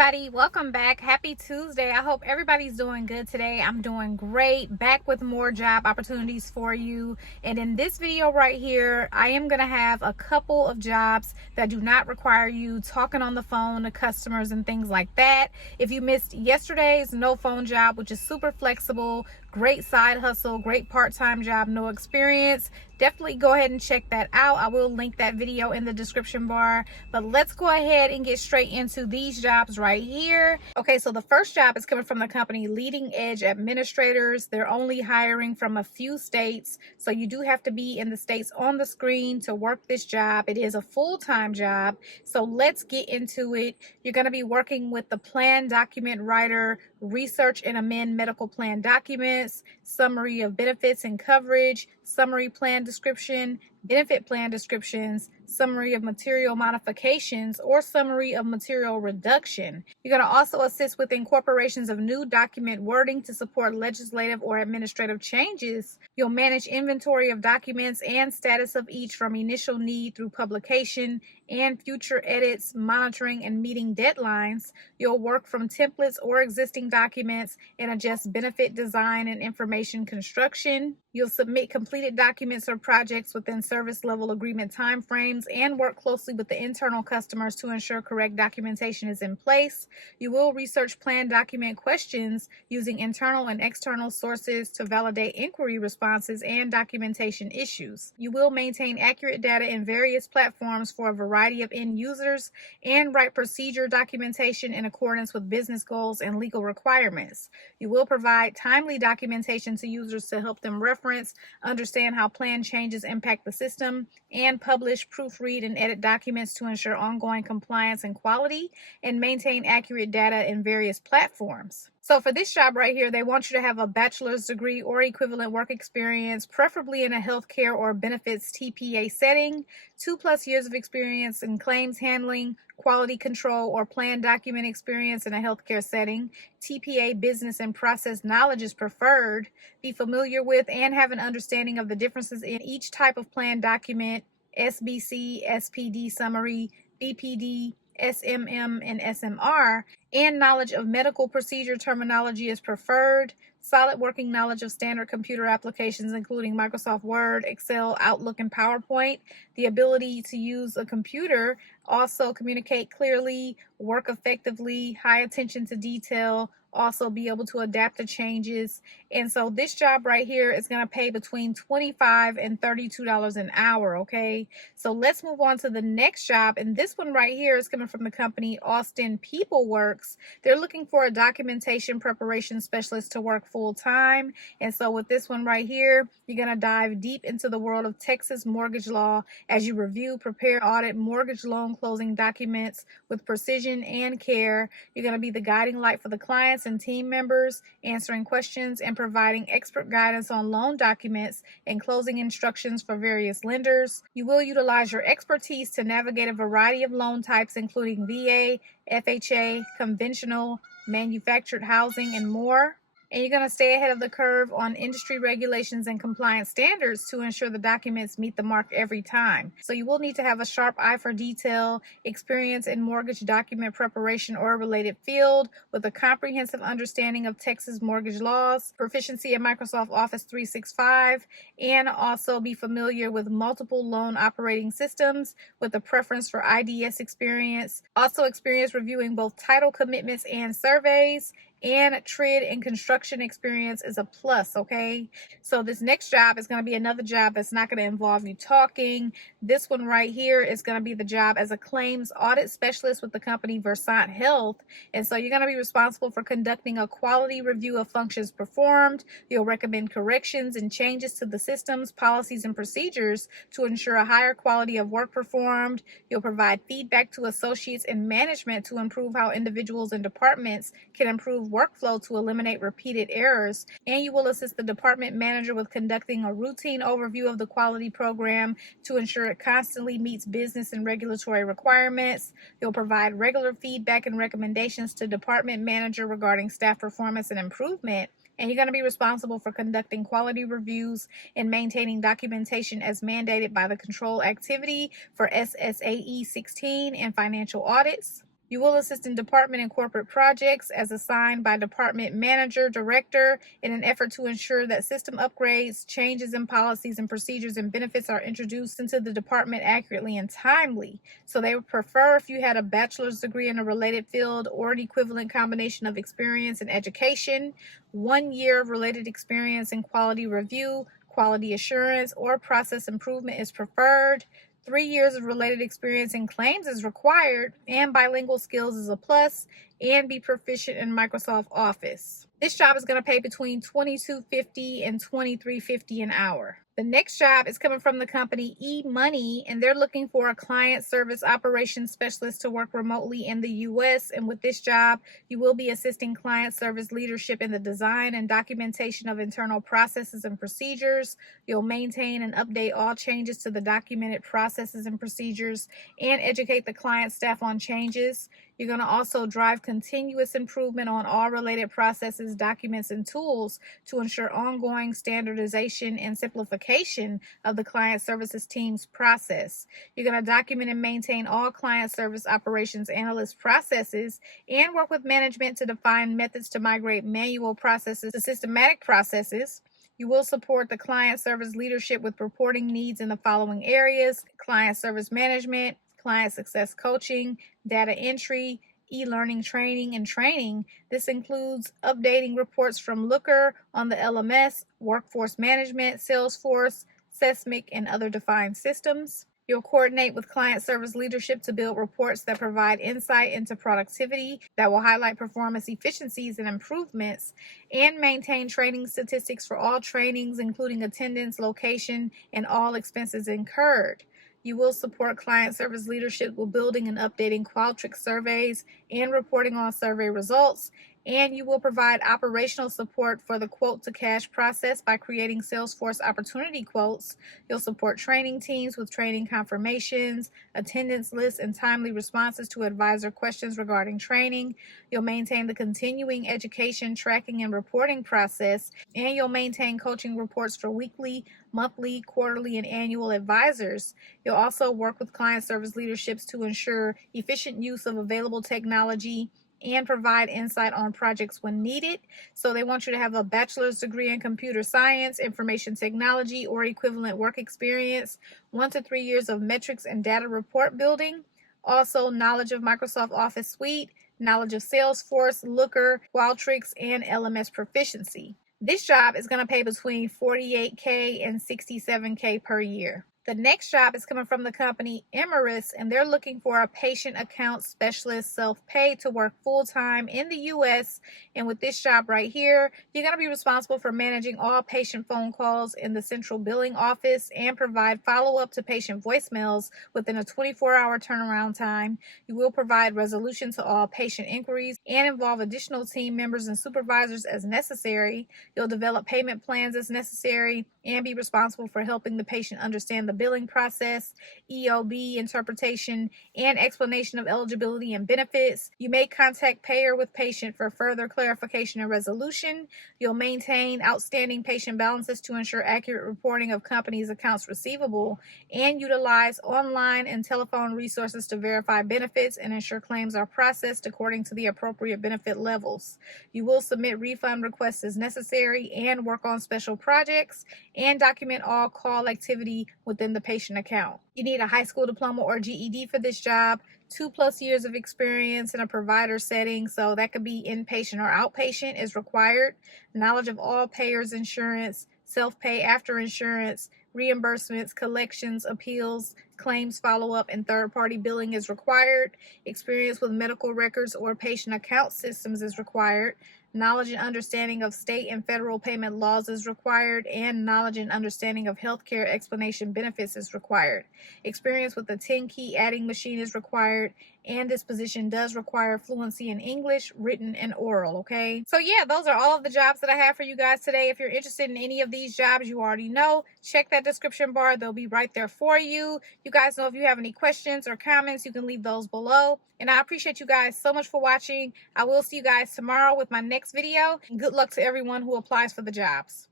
everybody, welcome back. Happy Tuesday. I hope everybody's doing good today. I'm doing great, back with more job opportunities for you. And in this video right here, I am going to have a couple of jobs that do not require you talking on the phone to customers and things like that. If you missed yesterday's no phone job, which is super flexible, great side hustle, great part-time job, no experience, definitely go ahead and check that out. I will link that video in the description bar. But let's go ahead and get straight into these jobs right here. Okay, so the first job is coming from the company Leading Edge Administrators. They're only hiring from a few states, so you do have to be in the states on the screen to work this job. It is a full-time job, so let's get into it. You're going to be working with the plan document writer, research and amend medical plan documents, summary of benefits and coverage, summary plan description, benefit plan descriptions, summary of material modifications, or summary of material reduction. You're going to also assist with incorporations of new document wording to support legislative or administrative changes. You'll manage inventory of documents and status of each from initial need through publication and future edits, monitoring, and meeting deadlines. You'll work from templates or existing documents and adjust benefit design and information construction. You'll submit completed documents or projects within service level agreement timeframes and work closely with the internal customers to ensure correct documentation is in place. You will research plan document questions using internal and external sources to validate inquiry responses and documentation issues. You will maintain accurate data in various platforms for a variety of end users and write procedure documentation in accordance with business goals and legal requirements. You will provide timely documentation to users to help them reference, understand how plan changes impact the system, and publish, proofread, and edit documents to ensure ongoing compliance and quality, and maintain accurate data in various platforms. So for this job right here, they want you to have a bachelor's degree or equivalent work experience, preferably in a healthcare or benefits TPA setting, 2+ years of experience in claims handling, quality control, or plan document experience in a healthcare setting. TPA business and process knowledge is preferred. Be familiar with and have an understanding of the differences in each type of plan document, SBC, SPD summary, BPD, SMM, and SMR, and knowledge of medical procedure terminology is preferred. Solid working knowledge of standard computer applications, including Microsoft Word, Excel, Outlook, and PowerPoint. The ability to use a computer, also communicate clearly, work effectively, high attention to detail, also be able to adapt to changes. And so this job right here is going to pay between $25 and $32 an hour, okay? So let's move on to the next job. And this one right here is coming from the company Austin PeopleWorks. They're looking for a documentation preparation specialist to work full-time. And so with this one right here, you're going to dive deep into the world of Texas mortgage law as you review, prepare, audit mortgage loan closing documents with precision and care. You're going to be the guiding light for the clients and team members, answering questions and providing expert guidance on loan documents and closing instructions for various lenders. You will utilize your expertise to navigate a variety of loan types, including VA, FHA, conventional, manufactured housing, and more. And you're going to stay ahead of the curve on industry regulations and compliance standards to ensure the documents meet the mark every time. So you will need to have a sharp eye for detail, experience in mortgage document preparation or a related field, with a comprehensive understanding of Texas mortgage laws, proficiency in Microsoft Office 365, and also be familiar with multiple loan operating systems with a preference for IDS experience. Also experience reviewing both title commitments and surveys, and trade and construction experience is a plus, okay? So this next job is going to be another job that's not going to involve you talking. This one right here is going to be the job as a claims audit specialist with the company Versant Health. And so you're going to be responsible for conducting a quality review of functions performed. You'll recommend corrections and changes to the systems, policies, and procedures to ensure a higher quality of work performed. You'll provide feedback to associates and management to improve how individuals and departments can improve workflow to eliminate repeated errors, and you will assist the department manager with conducting a routine overview of the quality program to ensure it constantly meets business and regulatory requirements. You'll provide regular feedback and recommendations to department manager regarding staff performance and improvement. And you're going to be responsible for conducting quality reviews and maintaining documentation as mandated by the control activity for SSAE 16 and financial audits. You will assist in department and corporate projects as assigned by department manager, director, in an effort to ensure that system upgrades, changes in policies and procedures and benefits are introduced into the department accurately and timely. So they would prefer if you had a bachelor's degree in a related field or an equivalent combination of experience and education, 1 year of related experience in quality review, quality assurance, or process improvement is preferred. 3 years of related experience in claims is required, and bilingual skills is a plus, and be proficient in Microsoft Office. This job is going to pay between $22.50 and $23.50 an hour. The next job is coming from the company eMoney, and they're looking for a client service operations specialist to work remotely in the U.S. And with this job, you will be assisting client service leadership in the design and documentation of internal processes and procedures. You'll maintain and update all changes to the documented processes and procedures and educate the client staff on changes. You're going to also drive continuous improvement on all related processes, documents, and tools to ensure ongoing standardization and simplification of the client services team's process. You're going to document and maintain all client service operations analyst processes and work with management to define methods to migrate manual processes to systematic processes. You will support the client service leadership with reporting needs in the following areas: client service management, client success coaching, data entry, e-learning training, and training. This includes updating reports from Looker on the LMS, workforce management, Salesforce, Sesmic, and other defined systems. You'll coordinate with client service leadership to build reports that provide insight into productivity that will highlight performance efficiencies and improvements, and maintain training statistics for all trainings, including attendance, location, and all expenses incurred. You will support client service leadership with building and updating Qualtrics surveys and reporting on survey results. And you will provide operational support for the quote to cash process by creating Salesforce opportunity quotes. You'll support training teams with training confirmations, attendance lists, and timely responses to advisor questions regarding training. You'll maintain the continuing education, tracking, and reporting process. And you'll maintain coaching reports for weekly, monthly, quarterly, and annual advisors. You'll also work with client service leaderships to ensure efficient use of available technology and provide insight on projects when needed. So they want you to have a bachelor's degree in computer science, information technology, or equivalent work experience, 1 to 3 years of metrics and data report building, also knowledge of Microsoft Office Suite, knowledge of Salesforce, Looker, Qualtrics, and LMS proficiency. This job is going to pay between $48K and $67K per year. The next job is coming from the company Emerus, and they're looking for a patient account specialist self-pay to work full-time in the U.S. And with this job right here, you're going to be responsible for managing all patient phone calls in the central billing office and provide follow-up to patient voicemails within a 24-hour turnaround time. You will provide resolution to all patient inquiries and involve additional team members and supervisors as necessary. You'll develop payment plans as necessary and be responsible for helping the patient understand the billing process, EOB interpretation, and explanation of eligibility and benefits. You may contact payer with patient for further clarification and resolution. You'll maintain outstanding patient balances to ensure accurate reporting of companies' accounts receivable, and utilize online and telephone resources to verify benefits and ensure claims are processed according to the appropriate benefit levels. You will submit refund requests as necessary and work on special projects and document all call activity within the patient account. You need a high school diploma or GED for this job, 2+ years of experience in a provider setting, so that could be inpatient or outpatient is required. Knowledge of all payers' insurance, self-pay after insurance, reimbursements, collections, appeals, claims follow-up, and third-party billing is required. Experience with medical records or patient account systems is required. Knowledge and understanding of state and federal payment laws is required, and knowledge and understanding of healthcare explanation benefits is required. Experience with the 10-key adding machine is required, and this position does require fluency in English, written, and oral, okay? So yeah, those are all of the jobs that I have for you guys today. If you're interested in any of these jobs, you already know, check that description bar. They'll be right there for you. You guys know if you have any questions or comments, you can leave those below. And I appreciate you guys so much for watching. I will see you guys tomorrow with my next video. And good luck to everyone who applies for the jobs.